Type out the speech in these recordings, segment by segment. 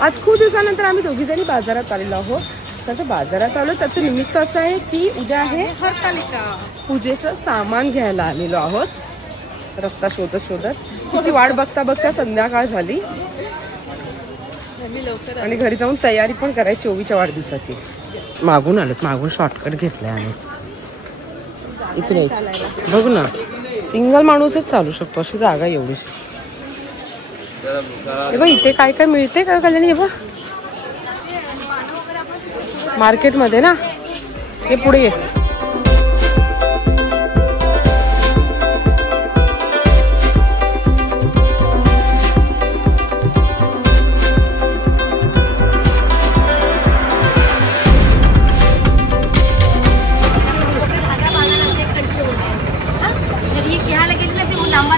आज खूप दिवसानंतर आम्ही दोघी जणी बाजारात आलेलो आहोत. तर बाजारात आलो त्याचं निमित्त असं आहे की उद्या आहे हरतालिका. पूजेचं सामान घ्यायला आलेलो आहोत. रस्ता शोधत शोधत तिची वाट बघता बघता संध्याकाळ झाली आणि घरी जाऊन तयारी पण करायची ओवीच्या वाढदिवसाची. मागून आलोत, मागून शॉर्टकट घेतलाय आणि इथून यायचं. बघ ना, सिंगल माणूसच चालू शकतो अशी जागा एवढीशी. हे बघ इथे काय काय मिळते का कल्याणी. हे बघ मार्केटमध्ये ना, हे पुढे ये.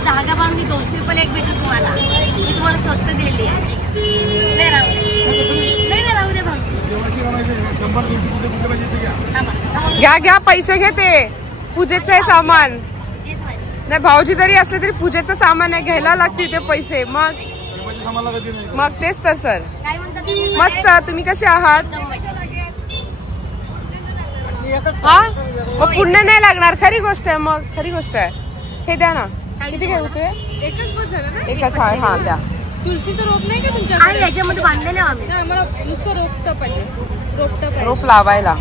धागा बांधून 200 रुपये एक भेटेल तुम्हाला. मी तुम्हाला स्वस्त दिलेली आहे. घ्या घ्या, पैसे घेते. पूजेचं आहे सामान. नाही भाऊजी जरी असले तरी पूजेचं सामान आहे, घ्यायला लागतील ते पैसे. मग तेच तर सर. मस्त. तुम्ही कसे आहात? हा मग पुण्य नाही लागणार. खरी गोष्ट आहे. मग खरी गोष्ट आहे. हे द्या ना. किती घेऊ ते? एकच आहे. हा द्या. तुळशीचं रोप नाही का तुमच्याकडे? याच्यामध्ये बांधलेलं आम्ही. आम्हाला नुसतं रोप लावायला.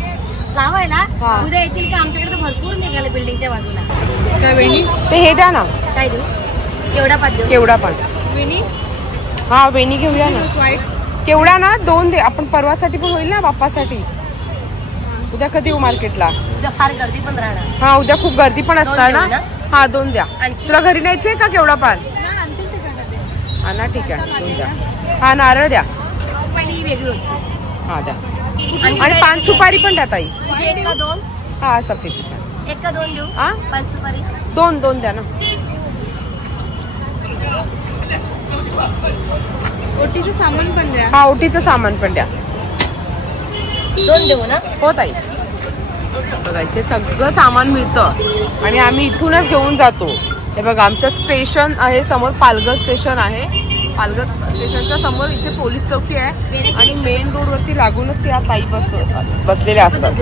उद्या येतील का? आमच्याकडे भरपूर निघाले बिल्डिंगच्या बाजूला. काय वेणी? ते हे द्या ना. काय देऊ? केवढा पण वेणी. हा वेणी घेऊया ना. केवढा ना 2 दे. आपण परवासाठी पण होईल ना, बाप्पासाठी. उद्या कधी येऊ मार्केटला? उद्या फार गर्दी पण राहणार. हा उद्या खूप गर्दी पण असणार ना. हा 2 द्या. तुला घरी न्यायचंय का केवढा पान? हा ना ठीक आहे 2 द्या. हा नारळ द्या. पहिली वेगळी वस्तू. हा द्या. आणि पान सुपारी पण द्या ताई. 1 का 2? हा सफेदीच्या. 1 का 2 देऊ? हा पान सुपारी 2 द्या ना. ओटीचं सामान पण द्या. हा ओटीचं सामान पण द्या. 2 देऊ ना? हो ताई. इथे सगळं सामान मिळतं आणि आम्ही इथूनच घेऊन जातो. हे बघा आमचं स्टेशन आहे समोर. पालघर स्टेशन आहे. पालघर स्टेशनच्या समोर इथे पोलीस चौकी आहे आणि मेन रोड वरती लागूनच या ताई बसलेल्या असतात.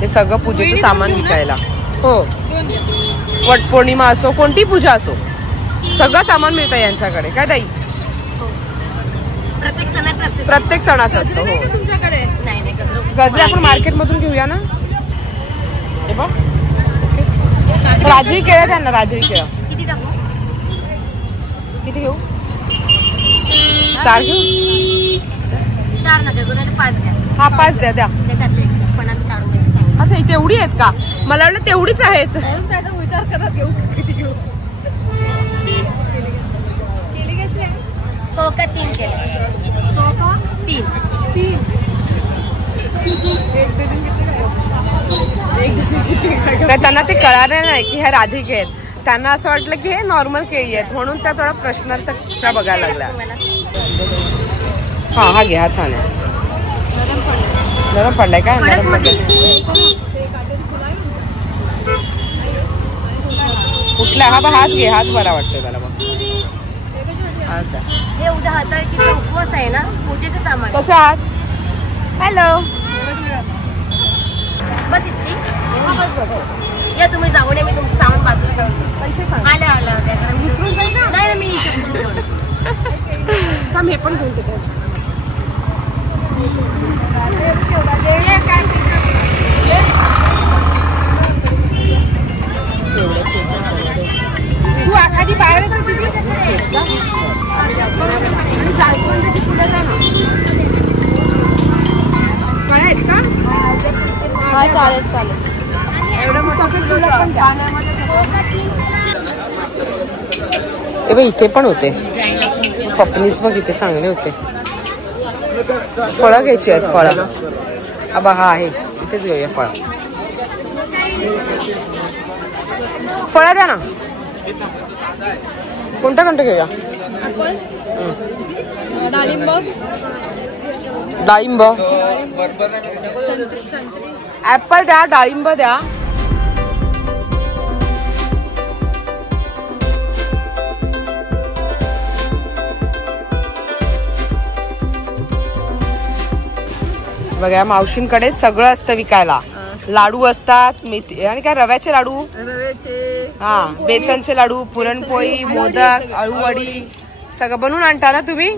हे सगळं पूजेचं सामान विकायला. हो वटपौर्णिमा असो कोणती पूजा असो सगळं सामान मिळतं यांच्याकडे. काय ताई? प्रत्येक सणाचं असतं. हो तुमच्याकडे गजरे आपण मार्केट मधून घेऊया ना. हे बघ राजरी केळं द्या ना. राजरी केळं किती टाकू? किती घेऊ? 4 घेऊ? 4 नका घेऊ, नाही 5 द्या. हा 5 द्या द्या. पण आम्ही काढून घेऊ. अच्छा इथे एवढी आहेत का? मला वाटलं तेवढीच आहेत. त्याचा विचार करत घेऊ किती घेऊ. केली कसली? 100 का 3 केले. 100 का 3. त्यांना ते कळालं नाही की ह्या राजी केळी आहेत. त्यांना असं वाटलं की हे नॉर्मल केळी आहेत म्हणून त्या थोडा प्रश्नार्थक बघायला लागला. हा घे. हा छान आहे. नरम पडलाय का? नरम पडलाय. कुठला? हा हाच घे. हाच बरा वाटतोय मला. मग हाच द्या. हे उद्या हरतालिकेचा उपवास आहे ना, पूजेचं सामान. कसं आहात? हॅलो. बस इतकी. या तुम्ही जाऊन या. मी तुमचं सामान बाजूला ठेवतो. आलं विसरून जाईल ना. नाही मी थांब हे पण घेऊन देतो. तू आखाडी बाहेर जायफळाची फुलं द्या ना. कळ्या आहेत का? हा चालेल. एवढं सफेद फुलं पण द्या. ते बघ इथे पण होते पपनीस. बघ इथे चांगले होते. फळं घ्यायची आहेत. फळं आबा हा आहे इथेच घेऊया. फळं द्या ना. कोणतं घेऊया? डाळिंब ऍपल द्या. डाळिंब द्या. बघा मावशींकडे सगळं असतं विकायला. लाडू असतात, मेथी आणि काय रव्याचे लाडू, हा बेसनचे लाडू, पुरणपोळी, मोदक, अळूवडी सगळं बनवून आणता ना तुम्ही.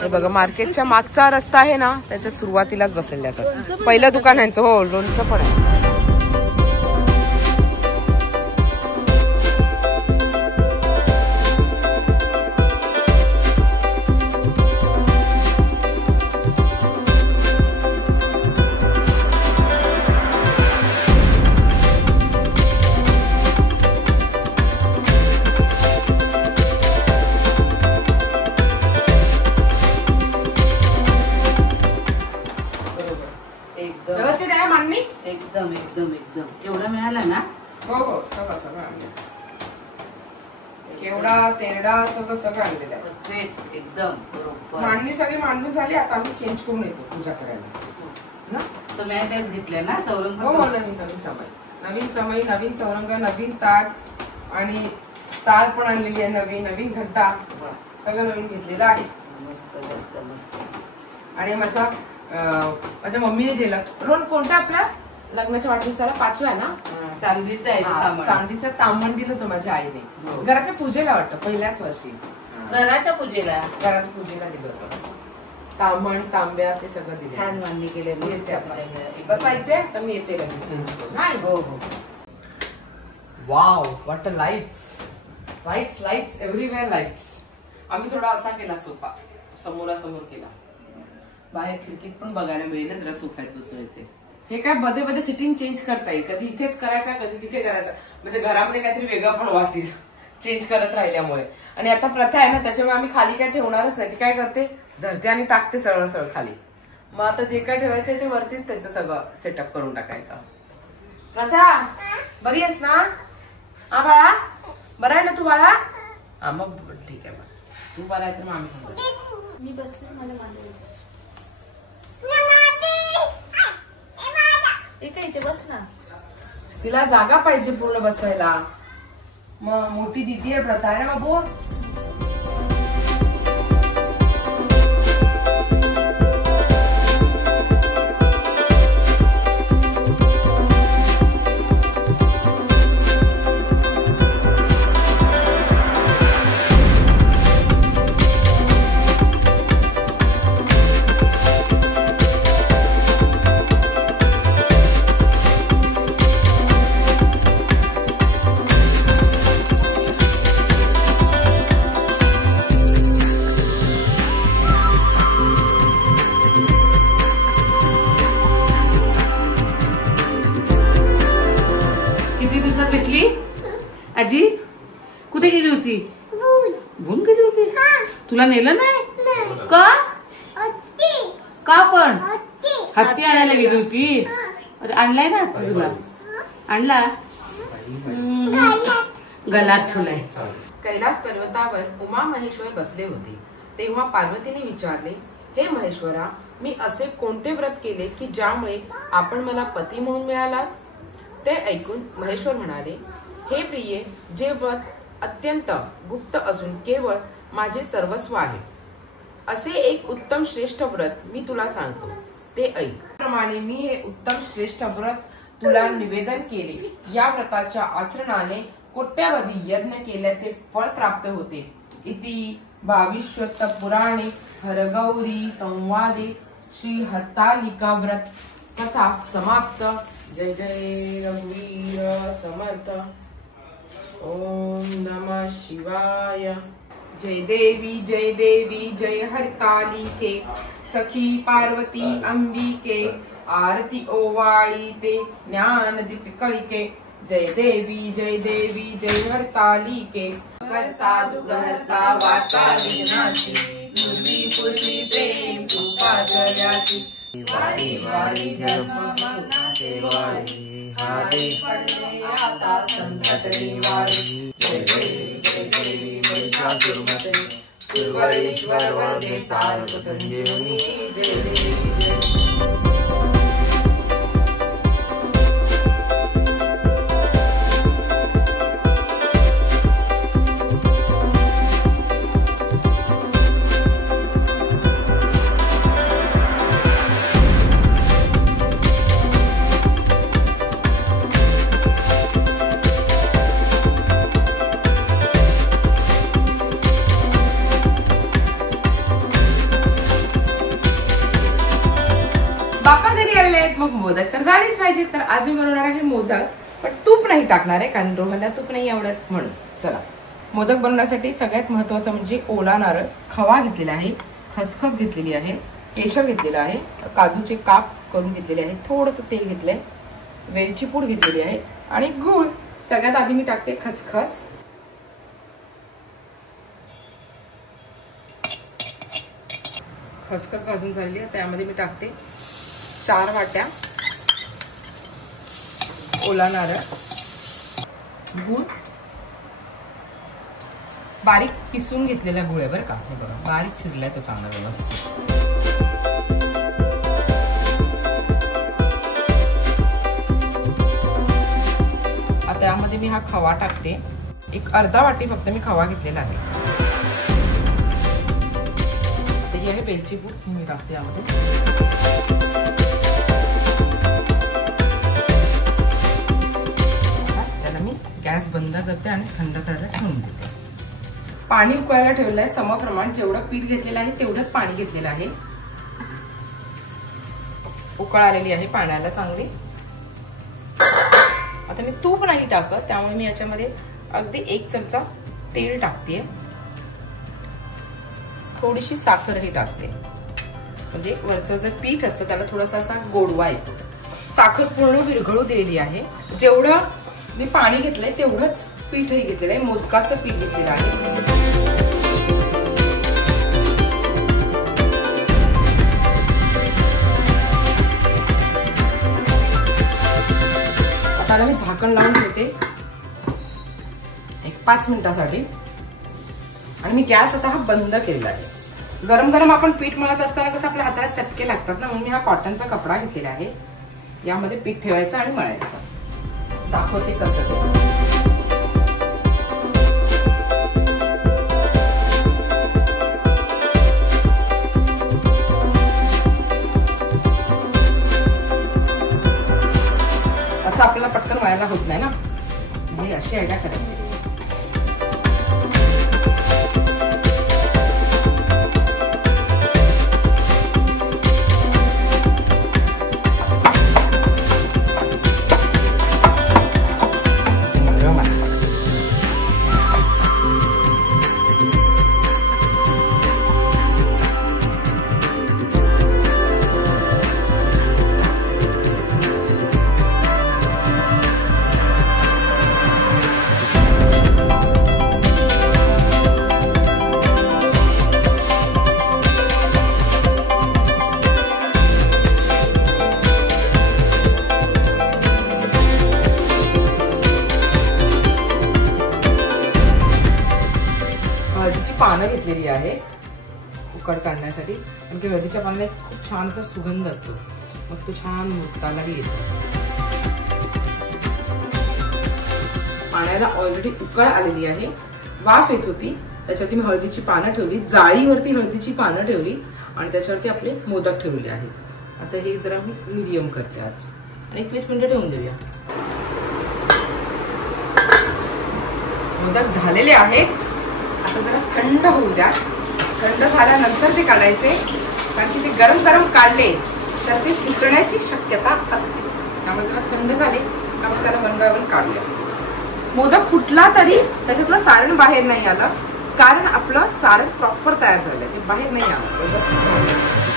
हे बघा मार्केटच्या मागचा रस्ता आहे ना, त्याच्या सुरुवातीलाच बसलेले असतात. पहिलं दुकान यांचं. हो, लोणचं पण आहे. व्यवस्थित आहे मांडणी. एकदम एकदम एकदम. एवढा मिळाला ना. हो हो, सगळं सगळं आणलं. केवढा तेरडा सगळं सगळं आणलेलं आहे. एकदम बरोबर. मांडणी सगळी मांडून झाली. आता आम्ही चेंज करून येतो पूजा करायला ना. समय त्याच घेतल्या ना चौरंग. हो, नवीन नवीन समय, नवीन समय, नवीन चौरंग, नवीन ताट आणि टाळ पण आणलेली आहे. नवीन नवीन घंटा सगळं नवीन घेतलेलं आहे. मस्त मस्त मस्त. आणि माझ्या मम्मीने दिलं रोल. कोणत्या आपल्या लग्नाच्या वाढदिवसाला 5व्या ना, चांदीचं आहे. चांदीचं तांबण दिलं होतं माझ्या आईने. घराच्या पूजेला वाटतं पहिल्याच वर्षी. घराच्या पूजेला दिलं होतं. तांबण, तांब्या ते सगळं दिलं. छान मांडणी केली. बसा इथे, तर मी येते लगेच चेंज करून. नाही. हो हो. Wow, what a lights, lights lights everywhere lights. आम्ही थोडा असा केला, सोफा समोरासमोर केला. बाहेर खिडकीत पण बघायला मिळेल जरा सोफ्यात बसून येते. हे काय मध्ये मध्ये सिटिंग चेंज करता येईल. कधी इथेच करायचा, कधी तिथे करायचा, म्हणजे घरामध्ये काहीतरी वेगळं पण वाटेल चेंज करत राहिल्यामुळे. आणि आता प्रथा आहे ना, त्याच्यामुळे आम्ही खाली काय ठेवणारच नाही. ती काय करते, धरते आणि टाकते सरळ सरळ खाली. मग आता जे काय ठेवायचंय ते वरतीच त्याचं सगळं सेटअप करून टाकायचं. प्रथा, बरी आहेस ना? हा बाळा, बरा आहे ना तू बाळा? हा मग ठीक आहे. तू बरा आहे तर मग आम्ही बसते. इथे बस ना. तिला जागा पाहिजे पूर्ण बसायला. मग मोठी दिदी आहे प्रथा आहे ना बाबू. आजी कुठे गेली होती? भूम गेली होती. तुला नेलं नाही का? का पण हत्ती आणायला गेली होती. अरे आणलाय ना तुला? आणला, गलात ठेवलाय. कैलास पर्वतावर उमा महेश्वर बसले होते. तेव्हा पार्वतीने विचारले, हे महेश्वरा, मी असे कोणते व्रत केले की ज्यामुळे आपण मला पती म्हणून मिळाला? ते ऐकून महेश्वर म्हणाले, हे प्रिये, जे व्रत अत्यंत गुप्त असून केवळ माझे सर्वस्व आहे, असे एक उत्तम श्रेष्ठ व्रत मी तुला सांगतो, ते ऐक. प्रमाणे मी हे उत्तम श्रेष्ठ व्रत तुला निवेदन केले. या व्रताच्या आचरणाने कोट्यावधी यज्ञ केल्याचे फळ प्राप्त होते. इति 22 पुराणे हरगौरी संवादे श्री हरतालिका व्रत कथा समाप्त. जय जय रघुवीर समर्थ. ओम नमः शिवाय. जय देवी जय हरतालिके. सखी पार्वती अंबिके. आरती ओवाळी ते ज्ञान दीपिकळिके. जय देवी जय हरतालिके. करता दुघहरता वाचा विघ्नाची. पूर्वी प्रेम कृपा जयाची. वारी वारी जप देवारी. हाडे पडले आता संकटे वारी. जय देवी महिषासुरमर्दिनी. सुरवरेश्वर वरदे तारक संजीवनी. जय देवी. बाप्पा घरी आलेले आहेत, मग मोदक तर झालेच पाहिजे. तर आज मी बनवणार आहे मोदक, पण तूप नाही टाकणार आहे कारण रोहनला तूप नाही आवडत म्हणून. चला, मोदक बनवण्यासाठी सगळ्यात महत्वाचं म्हणजे ओला नारळ, खवा घेतलेला आहे, खसखस घेतलेली आहे, केशर घेतलेला आहे, काजूचे काप करून घेतलेले आहे, थोडंसं तेल घेतलंय, वेलची पूड घेतलेली आहे आणि गूळ. सगळ्यात आधी मी टाकते खसखस. खसखस भाजून झालेली आहे, त्यामध्ये मी टाकते 4 वाट्या ओला नारळ, गूळ बारीक किसून घेतलेला गूळ आहे बरं का. हे बघा बारीक चिरलाय तो चांगला व्यवस्थित. आता यामध्ये मी हा खवा टाकते. एक अर्धा वाटी फक्त मी खवा घेतलेला आहे. आता ही आहे वेलची पूड, मी टाकते यामध्ये. त्याला मी गॅस बंद करते आणि थंड करायला ठेवून देते. पाणी उकळायला ठेवलं आहे समप्रमाण. जेवढं पीठ घेतलेलं आहे तेवढंच पाणी घेतलेलं आहे. उकळ आलेली आहे पाण्याला चांगली. आता मी तूप नाही टाकत, त्यामुळे मी याच्यामध्ये अगदी 1 चमचा तेल टाकते. थोडीशी साखरही टाकते, म्हणजे वरचं जे पीठ असतं त्याला थोडासा असा गोडवा येतो. साखर पूर्ण विरघळू दिलेली आहे. जेवढं मी पाणी घेतलंय तेवढंच पीठही घेतलेलं आहे. मोदकाचं पीठ घेतलेलं आहे. आता मी झाकण लावून ठेवते एक 5 मिनिटासाठी. आणि मी गॅस आता हा बंद केलेला आहे. गरम गरम आपण पीठ मळत असताना कसं आपल्या हाताला चटके लागतात ना, म्हणून मी हा कॉटनचा कपडा घेतलेला आहे. यामध्ये पीठ ठेवायचं आणि मळायचं. दाखवते कसं ते. असं आपल्याला पटकन व्हायला होत नाही ना, म्हणजे अशी आयडिया करायची. हळदीची पानं घेतलेली आहे उकड काढण्यासाठी. कारण हळदीच्या पानाला खूप छान असा सुगंध असतो, मग तो छान मोदकालाही येतो. पाण्याला ऑलरेडी उकळ आलेली आहे, वाफ येत होती. त्याच्यावरती मी हळदीची पानं ठेवली, जाळीवरती हळदीची पानं ठेवली आणि त्याच्यावरती आपले मोदक ठेवले आहेत. आता हे जरा मी मीडियम करते आज आणि 21 मिनिटं ठेवून देऊया. मोदक झालेले आहेत. आता जरा थंड होऊ द्या. थंड झाल्यानंतर ते काढायचे, कारण की ते गरम गरम काढले तर ते फुटण्याची शक्यता असते. त्यामुळे जरा थंड झाले का मग त्याला बनवायला काढूया. मोदक फुटला तरी त्याच्यातलं सारण बाहेर नाही आलं, कारण आपलं सारण प्रॉपर तयार झालं, ते बाहेर नाही आलं.